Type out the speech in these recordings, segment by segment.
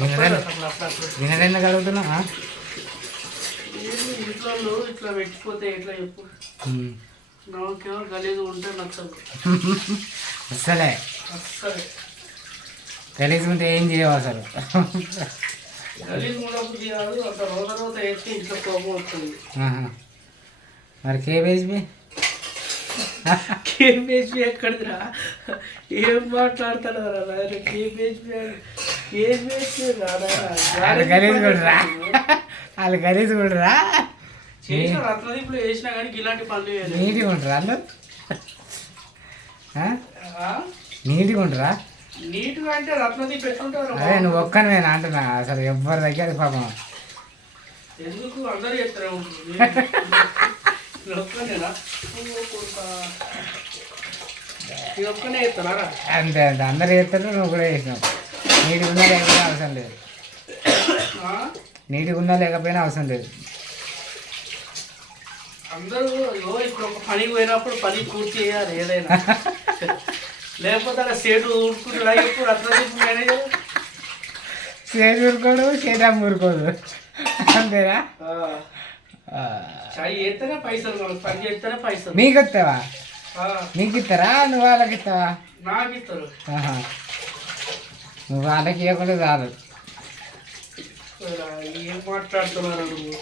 వినరెందుకు అడుగుతున్నా? ఇంట్లో ఇట్లా పెట్టిపోతే ఎట్లా చెప్పు, నాకేమో గలీజ్ ఉంటే నచ్చదు. అస్సలే గలీజ్ ఉంటే ఏం చేయవు అసలు. గలీజ్ ఉన్నప్పుడు చేయాలి, ఒక రోజు వేస్తే ఇంట్లో కోపం వస్తుంది. మరి కేబేజ్బీ కేబేజ్బీ ఎక్కడిదిరా? ఏం మాట్లాడతాడు రా? కేబేజ్బీ వాళ్ళు గలీజ్ కూడా వాళ్ళు గలీజ్ కూడా చేసిన రత్నదీపులు వేసినా కానీ ఇలాంటి పనులు నీట్గా ఉంటారా వాళ్ళు? నీట్గా ఉంటారా? నీట్గా అంటే రత్నదీప్ ఎట్లుంటారు? అదే నువ్వు ఒక్కనివేనా అంటున్నా, అసలు ఎవ్వరి దగ్గర పాపం. ఎందుకు అందరూ చెప్తారే ఉంటుంది, ఒక్కనేనా? ఒక్కనే చెప్తారా? అంతే అంతే, అందరు చేస్తారు, నువ్వు కూడా చేసినావు. నీట్గా ఉన్నా లేకపోయినా అవసరం లేదు. నీట్గా ఉన్నా లేకపోయినా అవసరం లేదు. అందరూ ఇప్పుడు ఒక పనికి పోయినప్పుడు పని పూర్తి చేయాలి ఏదైనా. లేకపోతే అలా సేటు ఊరుకుంటాడా? ఎప్పుడు రత్నదీప్ మేనేజర్ సేటు ఊరుకోడు, సేటం ఊరుకోదు, అంతేనా? చాయ్ చేస్తేనే పైసలు, మనకు పని చేస్తేనే పైసలు. నీకు వస్తావా? నీకు ఇస్తారా? నువ్వు వాళ్ళకి ఇస్తావా? నాకు ఇస్తారు. నువ్వు వాళ్ళకి ఇవ్వకుండా రాదు. ఏం మాట్లాడుతున్నారు నువ్వు?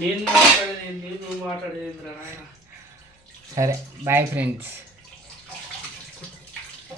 నేను మాట్లాడేది ఏంటి, నువ్వు మాట్లాడేది ఏంటిరా నాయన? సరే, బాయ్ ఫ్రెండ్స్.